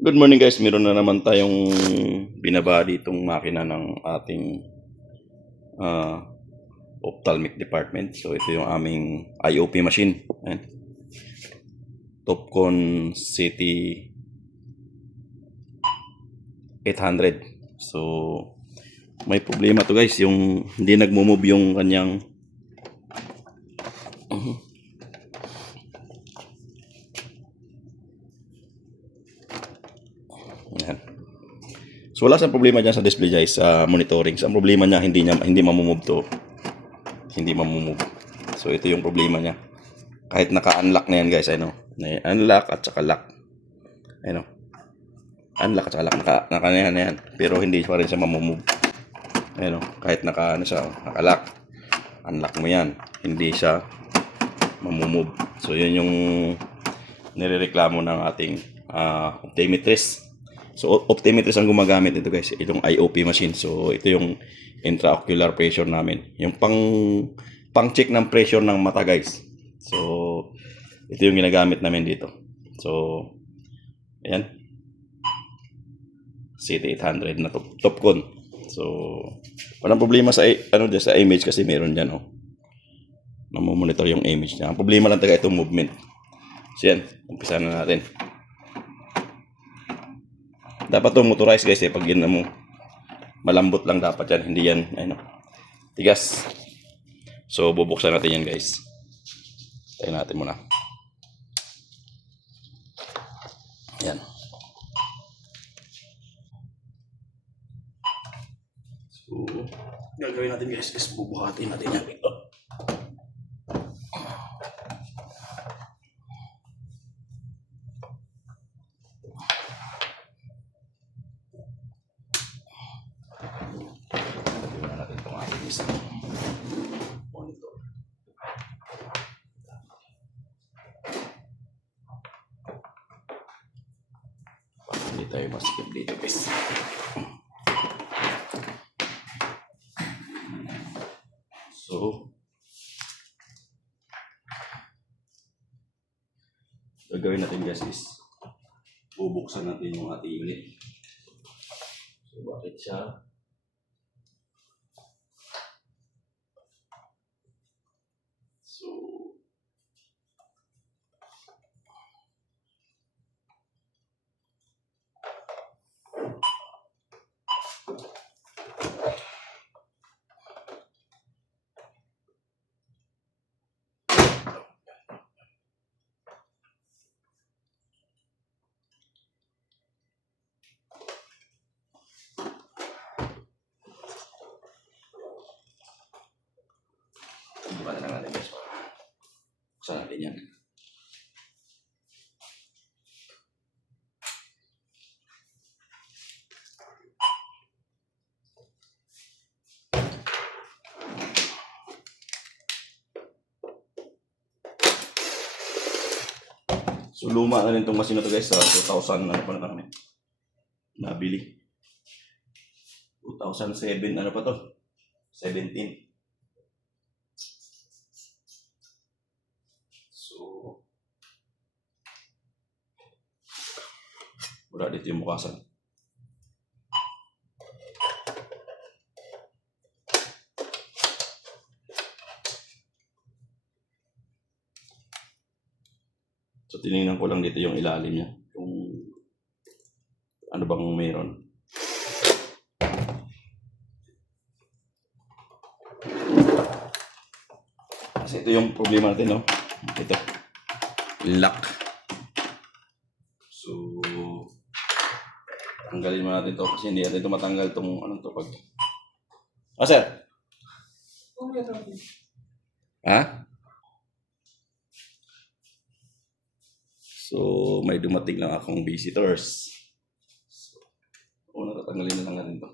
Good morning guys, meron na naman tayong binabali itong makina ng ating ah, ophthalmic department. So ito yung aming IOP machine. Ayan. Topcon City 800. So may problema to guys, yung hindi nagmo-move yung kanyang Ayan. So wala siyang problema dyan sa display guys, sa monitoring. Sa problema niya, hindi mamumove to. Hindi mamumove. So ito yung problema niya. Kahit naka-unlock na yan guys, ano. Unlock at saka lock. Ano. Unlock at saka lock. Naka na yan. Pero hindi pa rin siya mamumove. Ano. Kahit naka naka-lock. Unlock mo yan. Hindi siya mamumove. So yun yung nirereklamo ng ating optometrist. So optometrist ang gumagamit nito guys, itong IOP machine. So ito yung intraocular pressure namin, yung pang check ng pressure ng mata guys. So ito yung ginagamit namin dito. So ayan, CT800 na Topcon. So walang problema sa sa image kasi meron diyan namomonitor yung image niya. Ang problema lang talaga itong movement. So yan, umpisa na natin. Dapat to motorized guys pag yun mo malambot lang dapat yan, hindi yan tigas. So bubuksan natin yan guys. Tayo natin muna. Yan. So gagawin natin guys is bubuhatin natin yan. Monitor. Hindi tayo masikip dito guys. So gagawin natin guys is bubuksan natin yung ating unit. So bakit siya buka na lang natin guys. Buksan natin yan. So luma na rin itong machine na to guys, sa 2000 ano pa na kami nabili. 2007 ano pa to? 17. So wala dito yung bukasan. So tinignan ko lang dito yung ilalim niya, kung ano bang meron. Kasi ito yung problema natin, no? Ito. Lock. So tanggalin mo natin to kasi hindi natin ito matanggal tong anong to pag. Sir. Ha? So may dumating lang akong visitors. So, tatanggalin na lang natin to.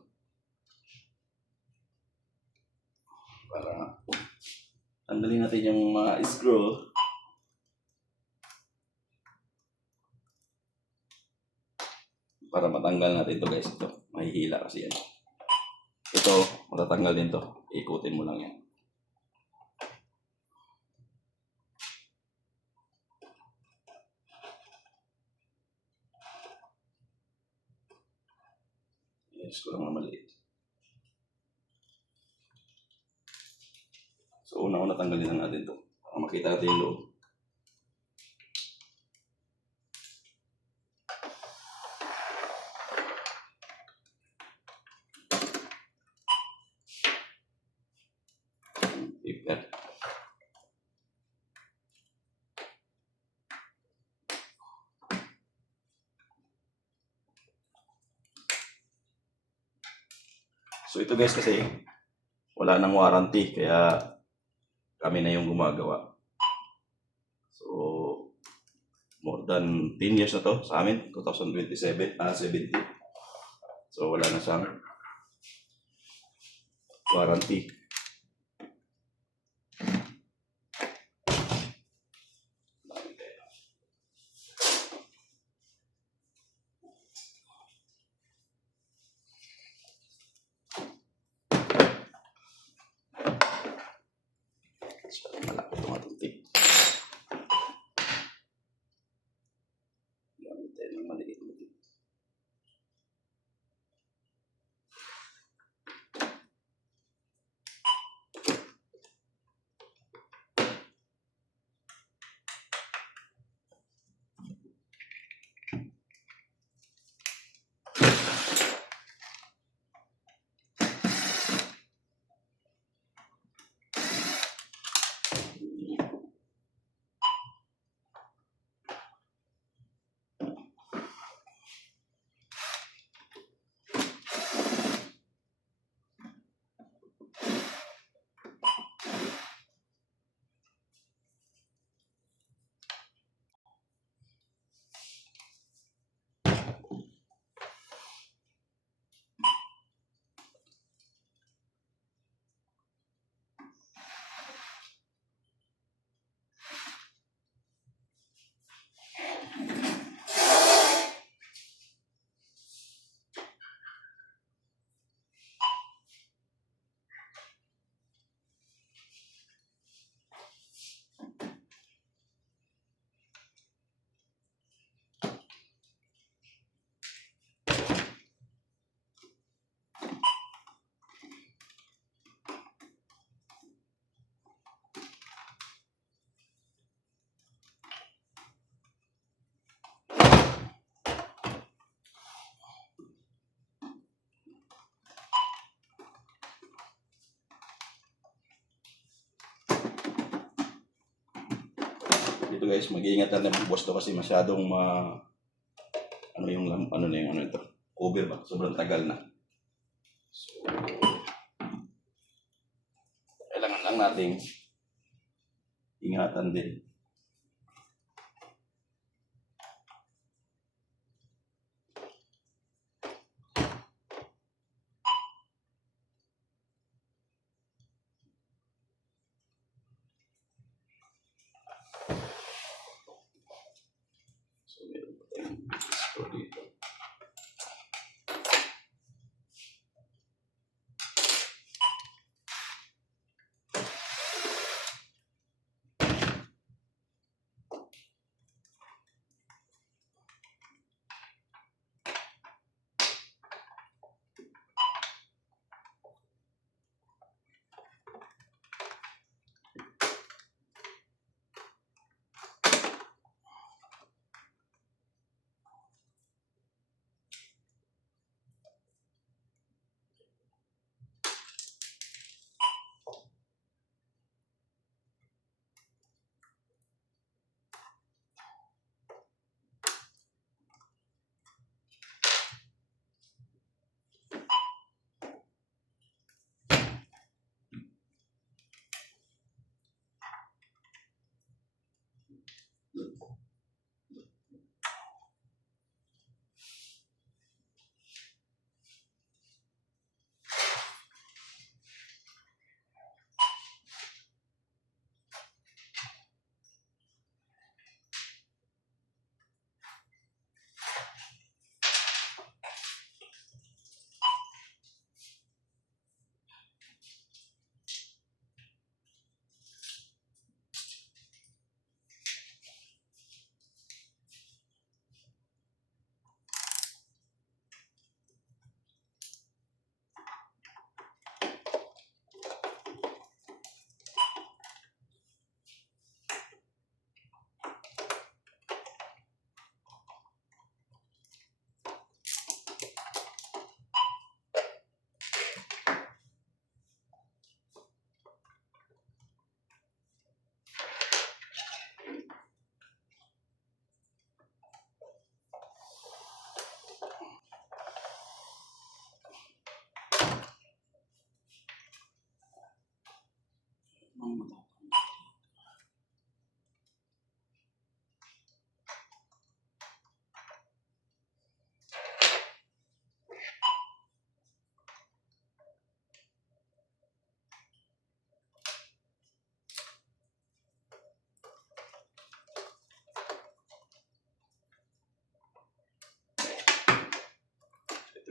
Para tanggalin natin yung mga screw. Para matanggal natin to guys. Ito, mahihila kasi yan. Ito, matatanggal din to. Ikutin mo lang yan. Yes, ko lang na maliit. So, una-una tanggalin na natin to. Para makita natin yung loob. Paper. So, ito guys kasi wala nang warranty, kaya kami na yung gumagawa. So, more than 10 years na to sa amin, 2027, 70. So, wala na siyang warranty. So, malapit itong atong tip. Gamit tayo ng maliit na tip. Dito guys, mag-iingat na ng boss to kasi masyadong ano yung ano ito, cover ba? Sobrang tagal na. So, kailangan lang nating ingatan din. So, meron pa tayong screw dito.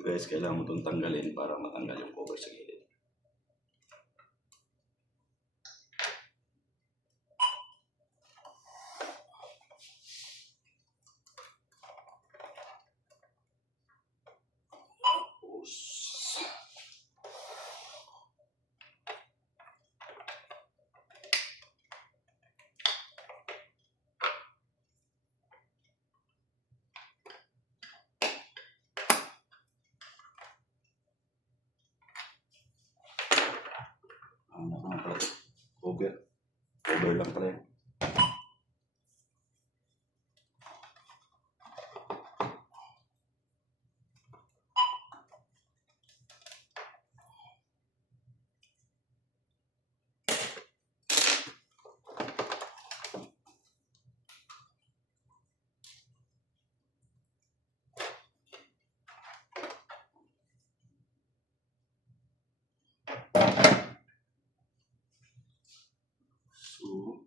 guys, kailangan mo itong tanggalin para matanggal yung cover sa gilid. Tapos, ano nga pala? Cover. Cover lang pala yun. So,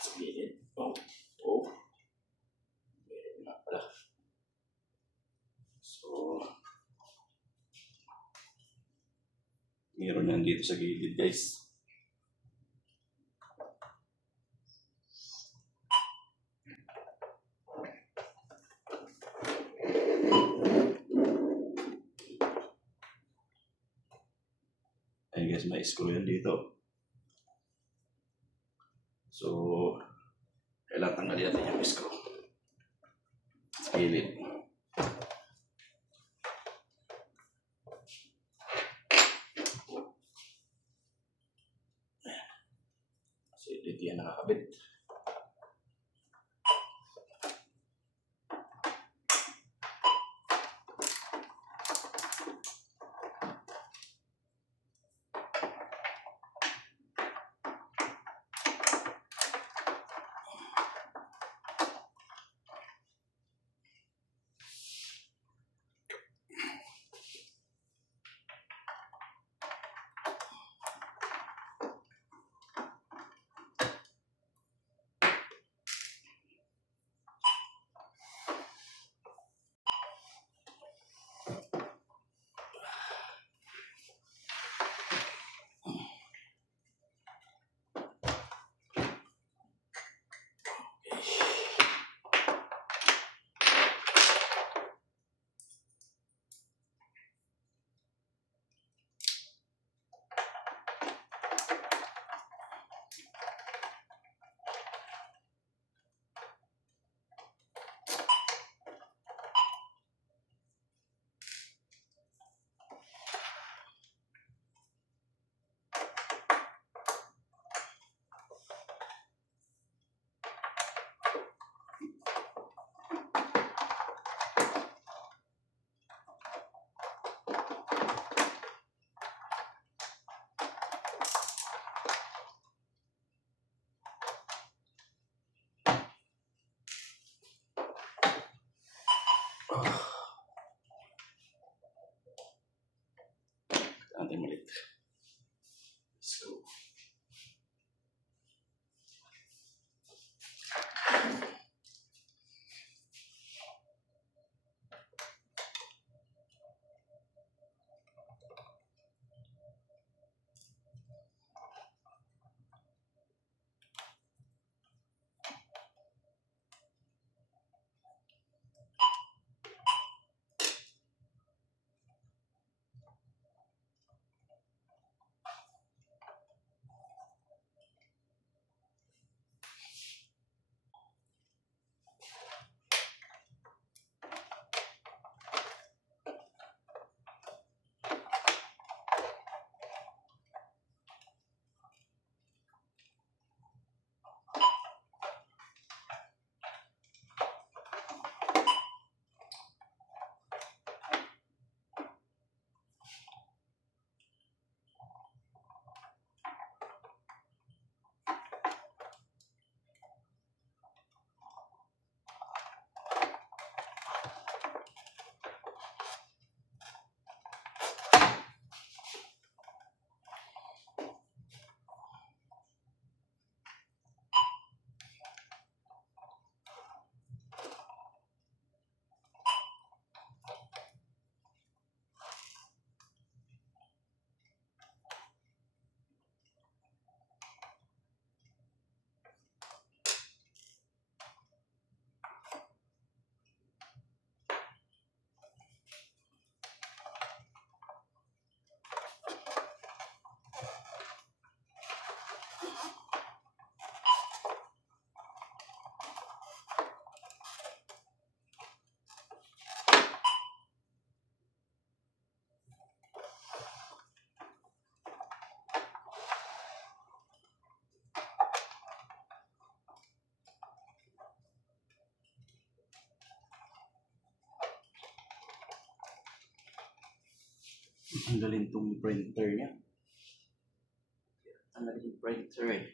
sa gilid. Oh, oh. Meron nga pala. So, meron yan dito sa gilid, guys. Ayun guys, may screw yan dito. So, kailangan tanggalin natin yung screw sa gilid. So, dito yan nakakabit. Natin ulit. Let's go. Tanggalin tong printer niya. Tanggalin yung printer eh.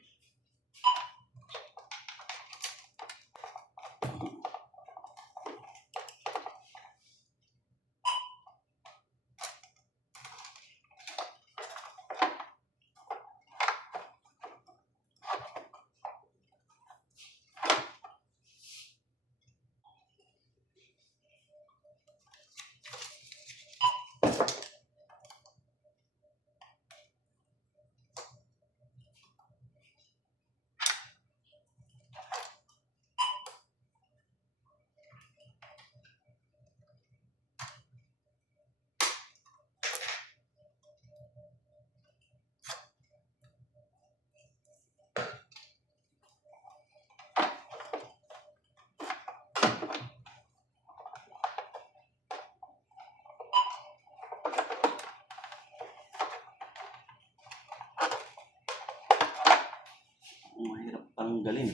Mahirap tanggalin.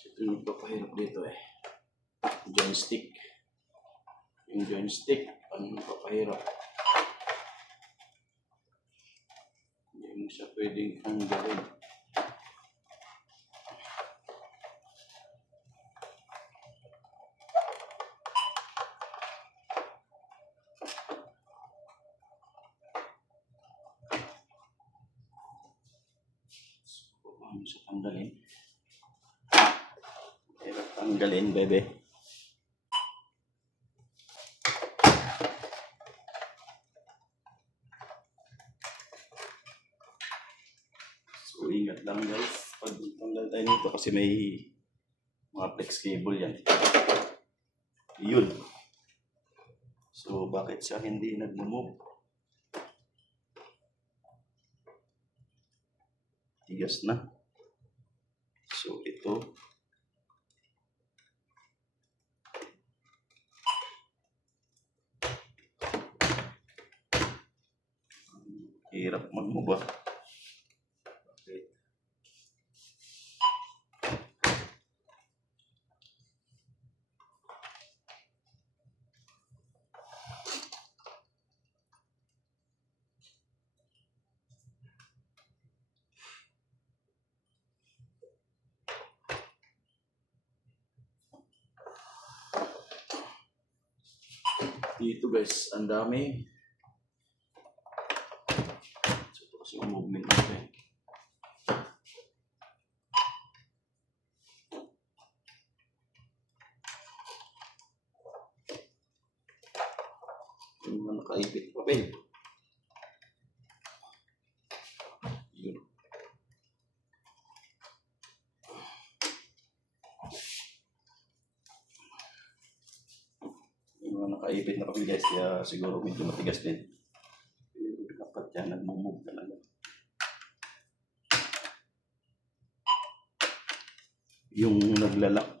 Ito yung nagpapahirap dito eh. Joystick. Yung joystick, ano nagpapahirap. Hindi mo siya pwedeng tanggalin. Paano siya tanggalin? Hirap tanggalin, bebe. So, ingat lang guys. Pag tanggal tayo nito kasi may mga flex cable yan. Yun. So, bakit siya hindi nag-move? Tigas na. So, ito. Hirap mag-move ah. Okay. Dito guys, ang dami. So, ito kasi yung movement nito eh. Yung mga nakaipit papel. Yun. Yung mga nakaipit na papel guys, kaya siguro medyo matigas din. Dapat yan, nag-move talaga. Yung naglalak.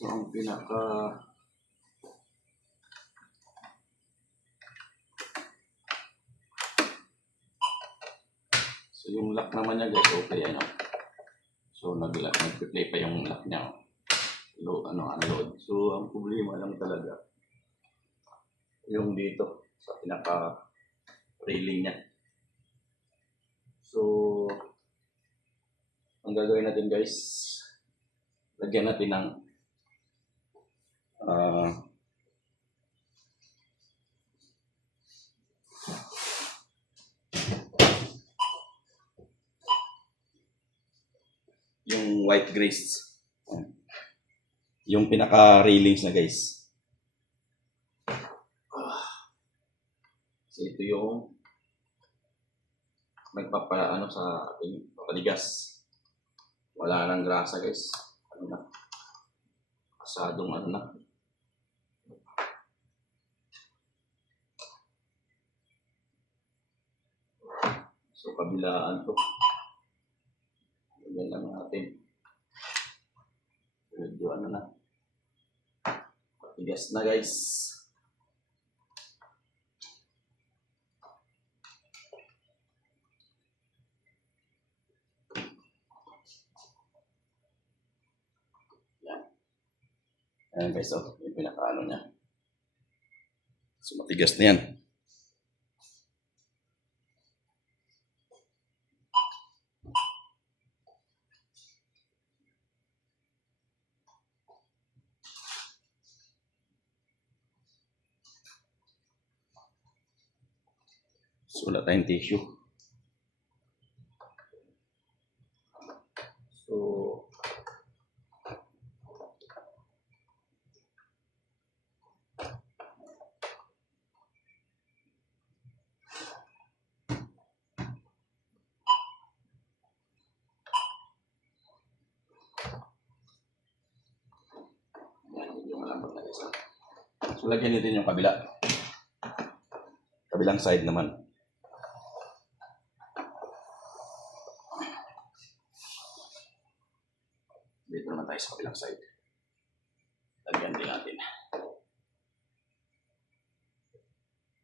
So, ang pinaka yung lock naman niya guys, okay ano. So nag-play pa yung lock niya. Unload. So ang problema lang talaga yung dito sa pinaka railing niya. So, ang gagawin natin guys, lagyan natin ng yung white grease. Yung pinaka-railings na guys. So ito yung nagpapaano sa ating papaligas. Wala nang grasa guys. Ano na? Asadong ano na. So kabilaan to. Yan lang natin. Medyo ano na. Patigas na guys. Yan. Ayan guys, oh, yung pinakaano niya. So matigas na yan. So wala tayong tissue. So yung malambot na guys. So lagyan natin yung kabila. Kabilang side naman. Dito naman tayo sa kabilang side. Lagyan din natin.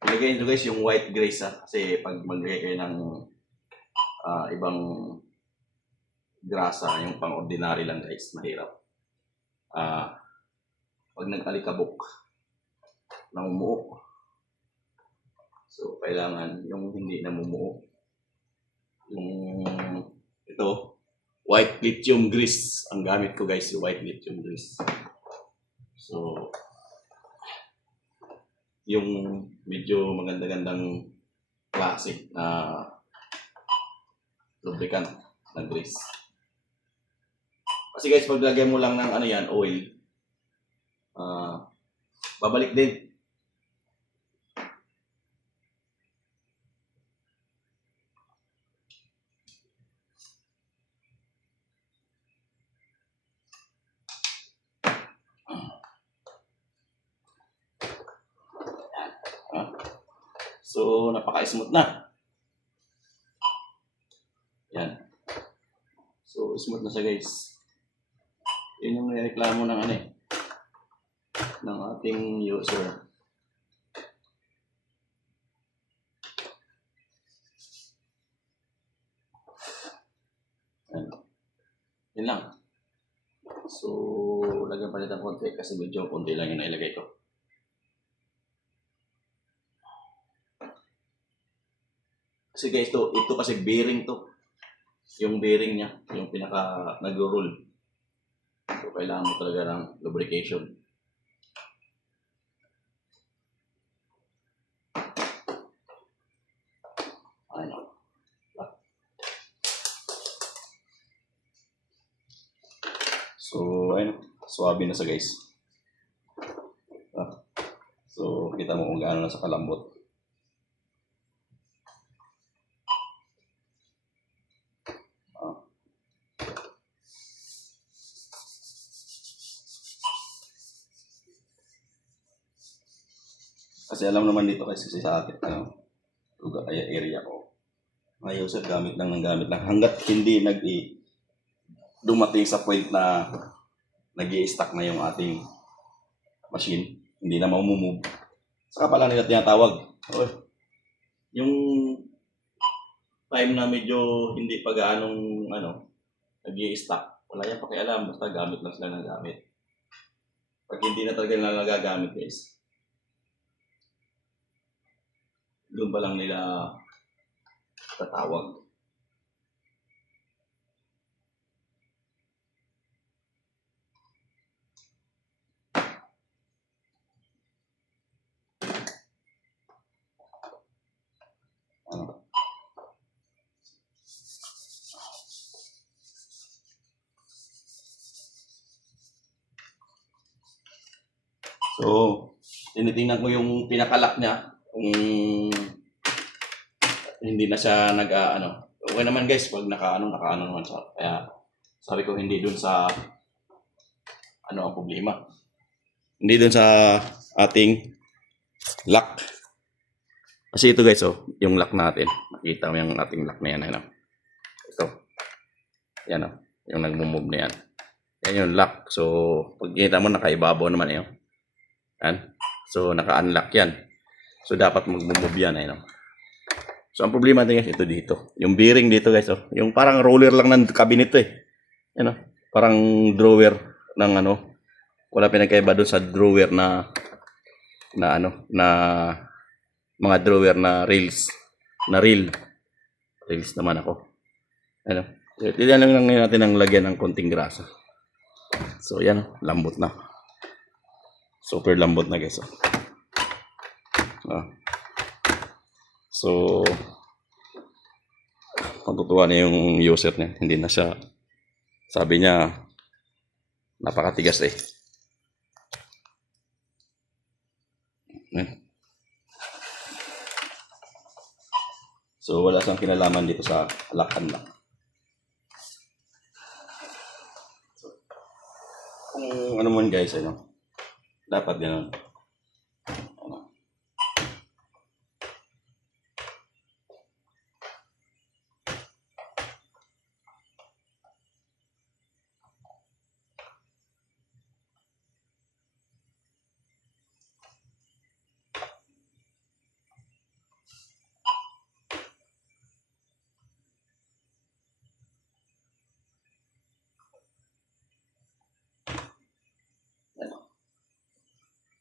Ilagay nyo guys yung white grease kasi pag maglagay kayo ng ibang grasa, yung pang ordinary lang guys, mahirap. Pag nag-alikabok, namumuo. So kailangan yung hindi namumuo. Yung ito, white lithium grease. Ang gamit ko guys, yung white lithium grease. So, yung medyo maganda-gandang klase na lubricant na grease. Kasi guys, pag lagyan mo lang ng ano yan, oil, babalik din. So, napaka-smooth na. Yan. So, smooth na siya guys. Yun yung nireklamo ng ano ng ating user. Yan. Yun lang. So, lagyan pa ng konti kasi medyo konti lang yung nailagay ko. Kasi guys, ito kasi bearing to. Yung bearing niya, yung pinaka nag-roll. So, kailangan mo talaga ng lubrication. Ano? So, ayun. Swabe na sa guys. So, kita mo kung gaano na sa kalambot. Kasi alam naman dito kasi sa atin, lugar, area ko. Mga user gamit lang ng gamit lang. Hanggat hindi dumating sa point na nag-i-stack na yung ating machine, hindi na mamumove. Saka pala nila tinatawag. Yung time na medyo hindi pa gaanong nag-i-stack, wala yan pakialam, basta gamit lang sila ng gamit. Pag hindi na talaga nila nagagamit guys, Doon pa lang nila tatawag. Ano? So, tinitingnan ko yung pinakalock niya kung hindi na siya nag-ano. Okay naman guys, pag nakaano naman siya. Kaya sabi ko hindi dun sa ano ang problema. Hindi dun sa ating lock. Kasi ito guys, oh, yung lock natin. Makita mo yung ating lock na yan. Ano? Ito. Yan oh, yung nagmo-move na yan. Yan yung lock. So, pag kita mo nakaibabaw naman yun. Yan. So, naka-unlock yan. So, dapat mag-move yan. Ayun. So, ang problema natin guys, ito dito. Yung bearing dito guys, oh. Yung parang roller lang ng cabinet to eh. Yan oh. Parang drawer ng ano. Wala pinagkaiba doon sa drawer na mga drawer na rails. Na reel. Rails naman ako. Ano. Yan lang natin ang lagyan ng konting grasa. So, yan. Lambot na. Super lambot na guys. So, matutuwa na yung user niya. Hindi na siya, sabi niya, napakatigas eh. So, wala siyang kinalaman dito sa alakan lang. So, kung ano man guys, ano, dapat gano'n.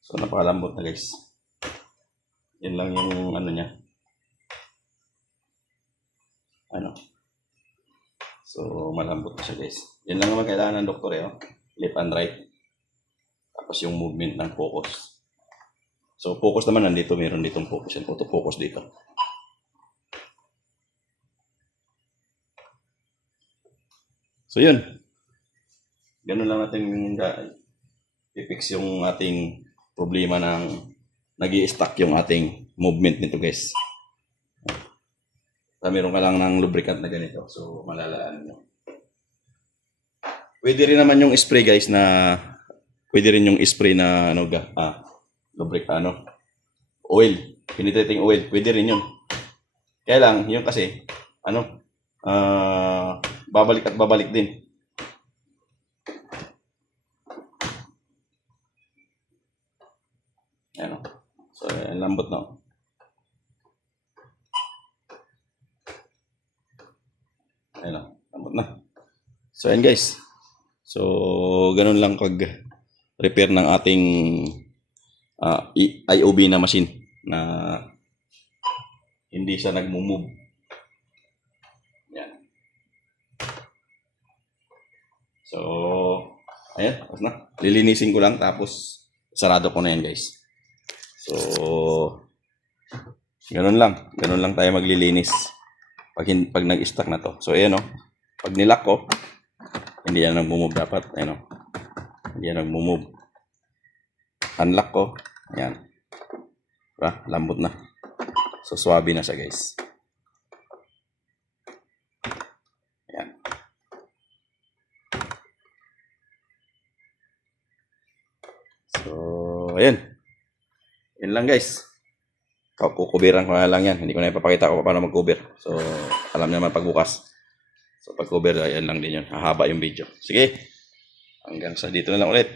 So, napakalambot na guys. Yan lang yung ano niya. Ano. So, malambot na siya guys. Yan lang naman kailangan ng doktor eh. Oh. Left and right. Tapos yung movement ng focus. So, focus naman nandito. Meron ditong focus. Yan. Auto-focus dito. So, yun. Ganun lang natin i-fix yung ating problema ng nag-i-stuck yung ating movement nito guys. So, meron ka lang ng lubricant na ganito. So, malalaan nyo. Pwede rin naman yung spray guys na pwede rin yung spray na lubricant, oil. Penetrating oil. Pwede rin yun. Kaya lang, yun kasi, babalik at babalik din. Ayan o. So, lambot na. Ayan o. Lambot na. So, ayan guys. So, ganun lang pag-repair ng ating IOB na machine na hindi siya nagmo-move. Ayan. So, ayan. Tapos na. Lilinisin ko lang tapos sarado ko na yan guys. So, ganun lang. Ganun lang tayo maglilinis pag nag-stack na to. So, ayan o. Pag nilock ko, hindi yan nag-move dapat. Ayan o. Hindi yan nag-move. Unlock ko. Ayan. Diba? Lambot na. So, swabe na siya guys. Ayan. So, ayan. Yan lang guys. Kukubiran ko na lang yan. Hindi ko na ipapakita ko paano mag-cover. So, alam naman pagbukas. So, pag-cover, yan lang din yun. Hahaba yung video. Sige. Hanggang sa dito na lang ulit.